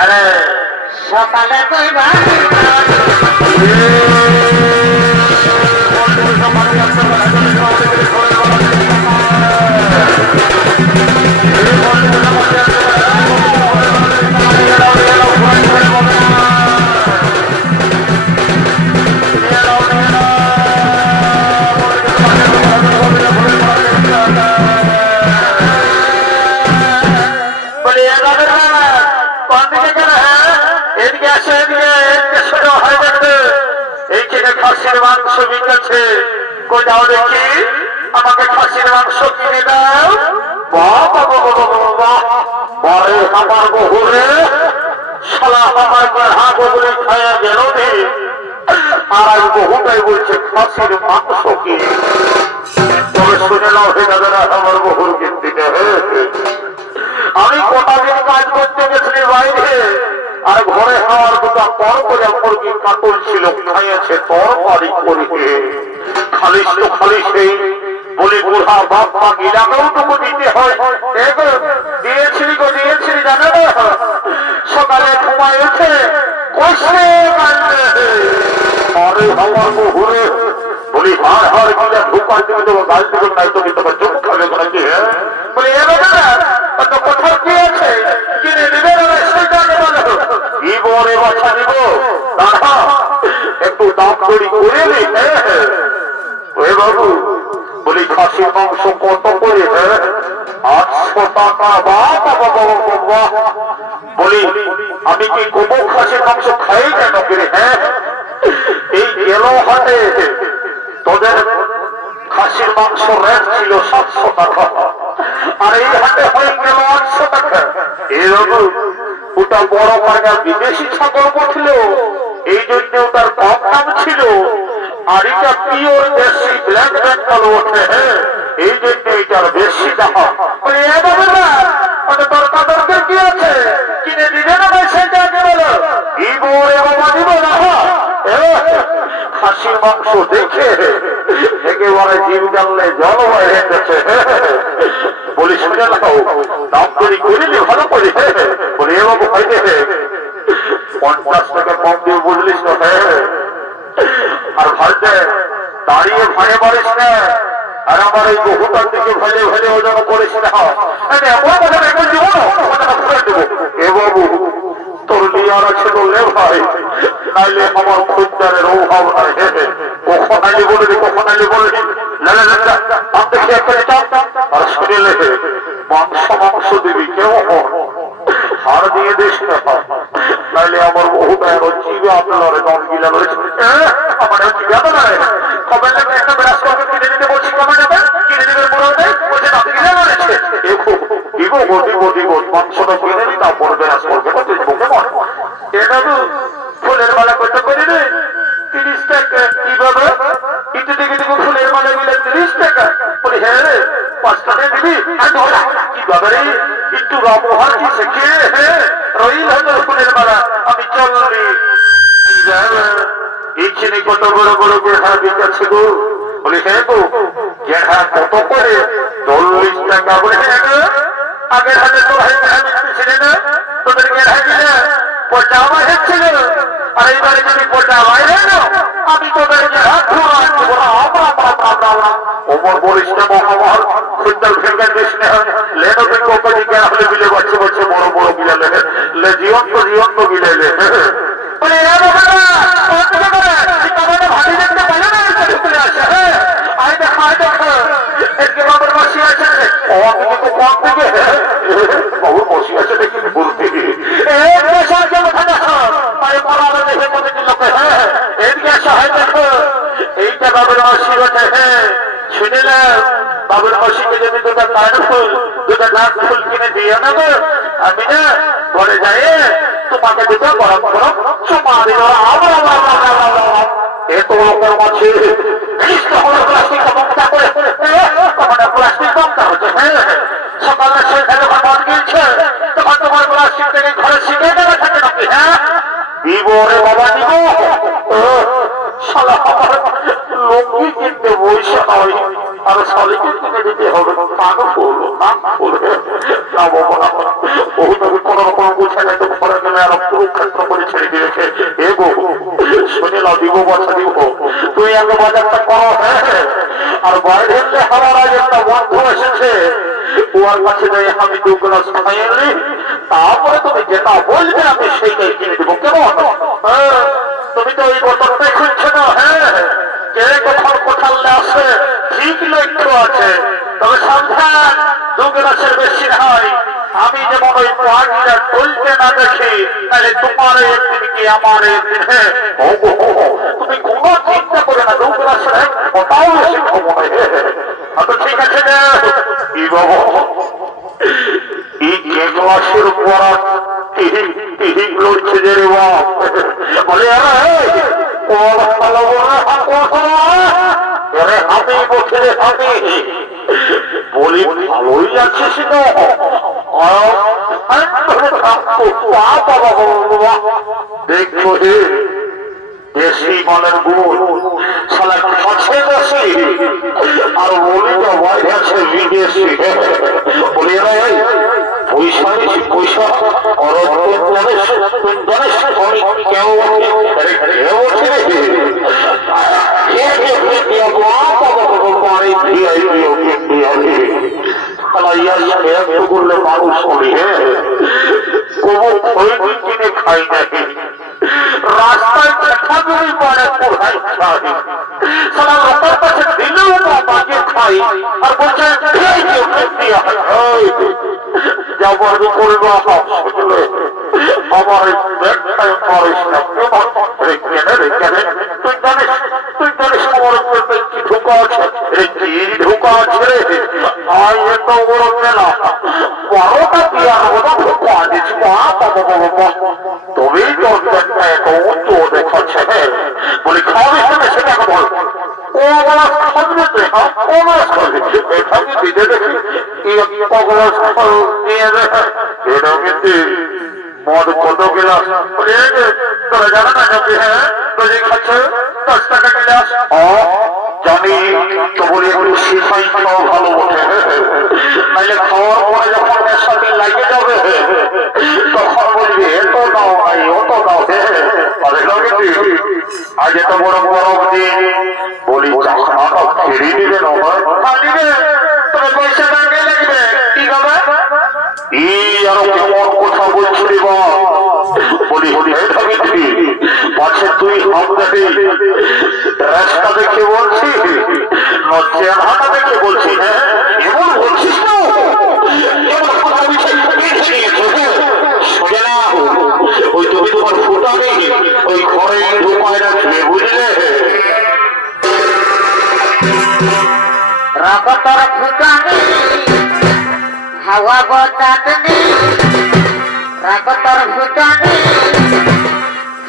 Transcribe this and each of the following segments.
আরে সকালে তুই খাসির মাংস বিকেছে কই দাও দেখি আমাকে খাসির মাংস কিনে দাও বারে আমার বহুরে শালা আমার গা বলে খায়া গেল রে আর আজ বহুটাই বলছে খাসির মাংস কি তবে শুনে নাও হে দাদারা আমার বহুর কিনতে আমি কটা দিন কাজ করতে গেছি বাইরে আর ঘরে খাওয়ার দুটা পরপরা মুরগি কাটল ছিল খাইয়েছে তরকারি করে খালি তো খালি সেই বলি বুড়া বাপ মা গিরাকেও দিতে হয় দিয়েছিলি জানো না সকালে ঘুমায় উঠে কষে আরে আমার বহুরে বলি হার গিলা ঢুকার দিকে দেবো গাল দেবো নাই তো তোমার চোখ খাবে নাকি বলি এবার কোথাও কি আছে কিনে দিবে কি বলে বাচ্চা দিব একটু দাম করি করে নি বাবু বলি খাসির মাংস কত করে 800 টাকা বলি আমি কি গোবর খাসির মাংস খাই কেন করে এই গেল হাটে তোদের খাসির মাংস রেট ছিল 700 টাকা আর এই হাটে হয়ে গেল 800 টাকা এরকম ওটা বড় পাড়ার বিদেশি ছাগল বসল এই জন্য ওটার কম দাম ছিল আর এটা পিওর দেশি ব্ল্যাক বেঙ্গল ওঠে এই জন্য এটার বেশি দাম তোর কাদরকে কি আছে কিনে দিবে না ভাই সেটা আগে বলো এই বড় বাবা দিব না খাসির মাংস দেখে একেবারে জীব জানলে জল হয়ে গেছে বলি শুনে নাও দাম তৈরি করিনি ভালো করে বলি এ বাবু হয়নি 50 টাকা কম দিয়ে বুঝলিস তো আর ভাইতে দাঁড়িয়ে ভাঙে পারিস না আর আমার এই বহুটার দিকে ভেলে ভেলে ওজন করিস না এ বাবু তোর লিয়ার আছে বললে ভাই নাইলে আমার খদ্দারের অভাব নাই কখন আইলে বলবি কখন আইলে বলবি আমি দেখি একটা আর শুনিলে মাংস দিবি কেমন হার দিয়ে দিস না নাইলে আমার বহুটা জিবে আপনার দম গিলা রয়েছে আমার জিজ্ঞাসা নয় কবে একটা ব্রাশ করবে কিনে দিতে বলছি কমে যাবে কিনে দিবে বলবে বলছে দাম গিলা রয়েছে দিব মাংসটা কিনে নি তারপর ব্রাশ করবে মুখে মনে এটা তো ফুলের মালা করতে পারি রে 30 টাকা কিভাবে একটু দিকে দিকে ফুলের মালা গুলো 30 টাকা বলি হ্যাঁ রে 5 টাকা দিবি কিভাবে রে একটু ব্যবহার কি শেখে রইল ফুলের মালা আমি চললি এইখানে কত বড় বড় গেঁড়া বিকাছে গো বলি হ্যাঁ গো গেঁড়া কত করে 40 টাকা বলে হ্যাঁ আগের হাতে তো ছিল না তোদের গেঁড়া গিয়ে পচা মাসের ছিল আর এইবারে যদি পচা বাইরে না আমি তোদের গেঁড়া ধোয়া ওমর বলিস না মহামহল খুদ্দাল ফেঙ্গার দিস না লেনো কোম্পানি গেঁড়া হলে বিলে বছর বছর বড় বড় বিলা লে জীবন্ত বিলে লে এইটা বাবুর অসিবতে শুনিলাম বাবুর অসিকে যদি দুটা কান ফুল দুটা নাক ফুল কিনে দিয়ে নেবো আমি না ঘরে যাই তোমাকে দুটো গরম গরম চুমা দিল এত লোকের মাঝে প্লাস্টিক প্লাস্টিক কমটা হচ্ছে সকালে সেখানে যখন গিয়েছে তখন তোমার প্লাস্টিক থেকে ঘরে শিখে দেবে থাকে নাকি দিব রে বাবা দিব শালা লুঙ্গি কিনতে বইসা নয় আর শালিকে কিনে দিতে হবে কান ফুল নাম ফুল না বাবা না ওই তুমি কোন রকম বুঝে গেছে ঘরে গেলে আর কুরুক্ষেত্র করে ছেড়ে দিয়েছে এ গো শুনে নাও দিব বছর দিব তুই আগে বাজারটা করো হ্যাঁ আর বাইরে আমার আজ একটা বন্ধু এসেছে ওর কাছে যাই আমি 2 গ্লাস খাইয়ে নিই তারপরে তুমি যেটা বলবে আমি সেইটাই কিনে দেবো কেমন তুমি তো ওই বোতলটাই খুঁজছো না হ্যাঁ কে কখন কোথালে আসে ঠিক লক্ষ্য আছে তবে সাবধান 2 গ্লাসের বেশি হয় আমি যেমন ওই পাহাড়িরা চলতে না দেখি তাহলে তোমার একদিন কি আমার একদিন তুমি কোনো চিন্তা করে না 2 গ্লাসের ওটাও বেশি সময় আচ্ছা ঠিক আছে কি বাবু এই কে গ্লাসের পড়া তিহিক লড়ছে যে রে বাপ বলে আমি বলছি আমি বলি ভালোই আছিস না দেখো হে দেশি মালের গুণ সালা কাছে দেশি আর বলি তো বাইরে আছে বিদেশি বলি পয়সা নিছি পয়সা কেউ করলে মানুষ করি হ্যাঁ কিনে খাই নাকি রাস্তায় দেখা যদি পড়ে কোথায় খাই সারা লোকের কাছে দিলেও না বাজে খাই আর বলছে যাবার করবো আমার ব্যাগটাই পারিস না তুই জানিস আমার উপরে কি ঢোকা আছে কি ঢোকা আছে রে আয় এত বড় মেলা 12টা দিয়ে আনবো ঢোকা দিচ্ছি তবেই তোর ব্যাগটা এত উঁচু দেখাচ্ছে বলি খাওয়াবি সেটা সেটাকে বল মদ কত গেলাস তোরা জানা না যাবি হ্যাঁ রোজি খাচ্ছ 10 টাকা গেলাস জানি তো বলি একটু সিপাই খাওয়া ভালো বটে নাইলে খাওয়ার পরে যখন এর সাথে লাগে যাবে তখন বলবি এত দাও ভাই অত দাও আজ এত বড় বরফ দিন বলি চাখানাটা ফিরিয়ে দিবে না তবে পয়সাটা কে লাগবে কি হবে আরো কেমন কথা বলছি রে বলি পাশে তুই হাত দেখে রাস্তা দেখে বলছি চেহারাটা দেখে বলছি হ্যাঁ এমন বলছিস না ওই তুমি তোমার ফোটা নেই ওই ঘরে ঢোকায় রাখবে বুঝলে রকতর ফুটানি হাওয়া বতাতনি রকতর ফুটানি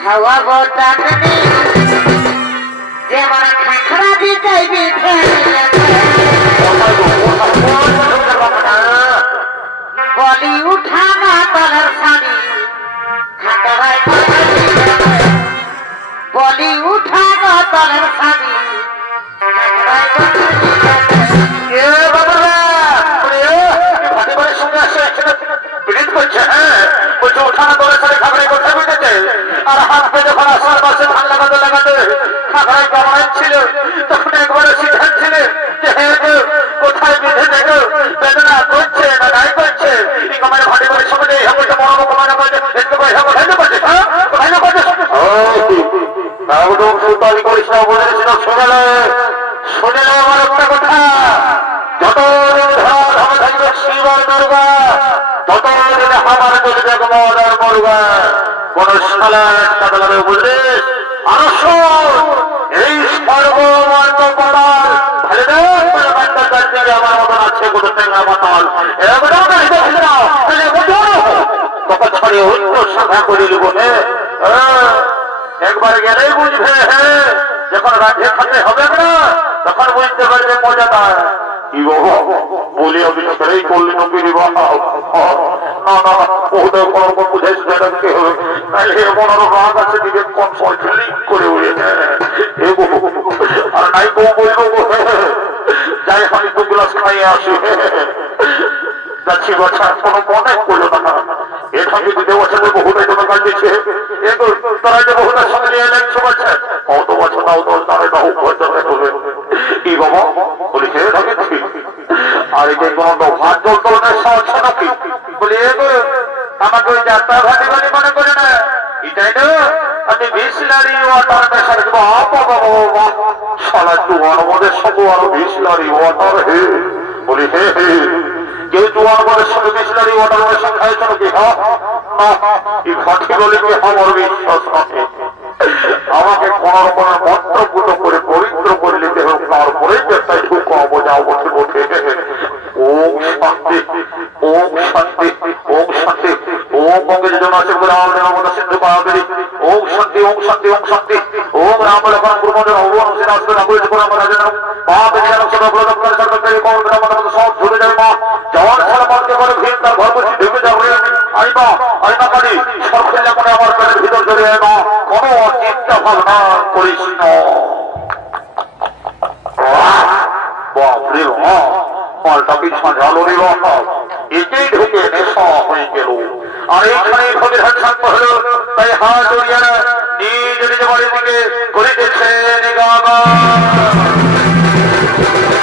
হাওয়া বতাতনি যে মারা খাখরা দি যাইবি বলি উঠানা তলের সানি খাটরাই বলি উঠানা তলের সানি আর হাত পে যখন আসার পাশে ধান লাগাতে লাগাতে খাগড়ায় কামাচ্ছিল তখন একবারে সিদ্ধাচ্ছিলেন যে হে কোথায় বেঁধে দেখো বেদনা করছে না নাই করছে এই কমায় ভাটি করে সঙ্গে এই হাবুটা মরম কমানো করছে একটু পয়সা কোথায় না করছে হ্যাঁ কোথায় না করছে একদম সুতারি করিস না বলেছিল শুনে আমার একটা কথা যতদিন ধরা থাকবে শিব আর দুর্গা ততদিন আমার যদি দেখবো আর মরবা কোন সালার বুঝলে মানুষ এই সর্বমান্য পাড়ার আমার মতন আছে কোনো টেঙ্গা মাতাল তখন ছড়ে অন্য শাখা করে নিব একবার গেলেই বুঝবে হ্যাঁ যখন রাজ্যে খাতে হবে না তখন বুঝতে পারবে মজাটা কি বলি আমি সেটাই করলি নবী না ওদের কোনো বুঝে সেটাকে হবে তাহলে এমন আরো রাগ আছে দিকে কম সময় ক্লিক করে উড়ে আর নাই বউ বলবো যাই যাই আমি 2 গ্লাস খাইয়ে আসি। যাচ্ছি বাচ্চা কোনো মনে করলো না, এটা যদি দেওয়া বহুটাই তোমার কাজ দিচ্ছে কিন্তু তারা যে বহুটার সঙ্গে নিয়ে লাগছে বাচ্চা কত বছর তাও 10 দাঁড়ে না হবে কি বাবা বলি হে থাকে ঠিক। আর এটা কোনো ভাত জল তোলার সমস্যা নাকি বলি আমাকে ওই যাত্রা ভাটি বলে মনে করে না, এটাই না আমি বিসলারি ওয়াটার মেশার দেবো। সালা জোয়ার মধ্যে সব আরো বিসলারি ওয়াটার হে বলি হে হে কেউ জোয়ার মধ্যে সঙ্গে বিসলারি ওয়াটার মেশার খাইছ নাকি? এই ভাটি বলে কি আমার বিশ্বাস আছে? আমাকে কোন রকমের মন্ত্রপুত করে পবিত্র করে নিতে হোক, তারপরে পেটটাই ঢুকাবো যাও বসে বসে। ওম শান্তি ওম শান্তি ওম শান্তি ওম গঙ্গে যোজন আছে বলে আমাদের নর্মদা সিন্ধু পাহাড়ি। ওম শান্তি ওম শান্তি ওম শান্তি ওম রাম লক্ষণ গুরুমন্দির ভগবান শ্রী রাজকে নাগুল করে আমরা রাজেন মা বেচারা সব প্রদান করে সরকার কোন গ্রাম আমাদের সব ঝুলে যাবে। মা যাওয়ার ছাড়া মারতে পারে ভিন তার ঘর বসে ঢুকে যাবে। আইবা আইবা কালী সরকার করে আমার পেটের ভিতর ধরে আইবা, কোনো চিন্তা ভাবনা করিস না। বাপরে বাপ মালটা পিছনে আলো রে বাপ, এটাই ঢুকে নেশা হয়ে গেল। আর এইখানে ভাবে হাত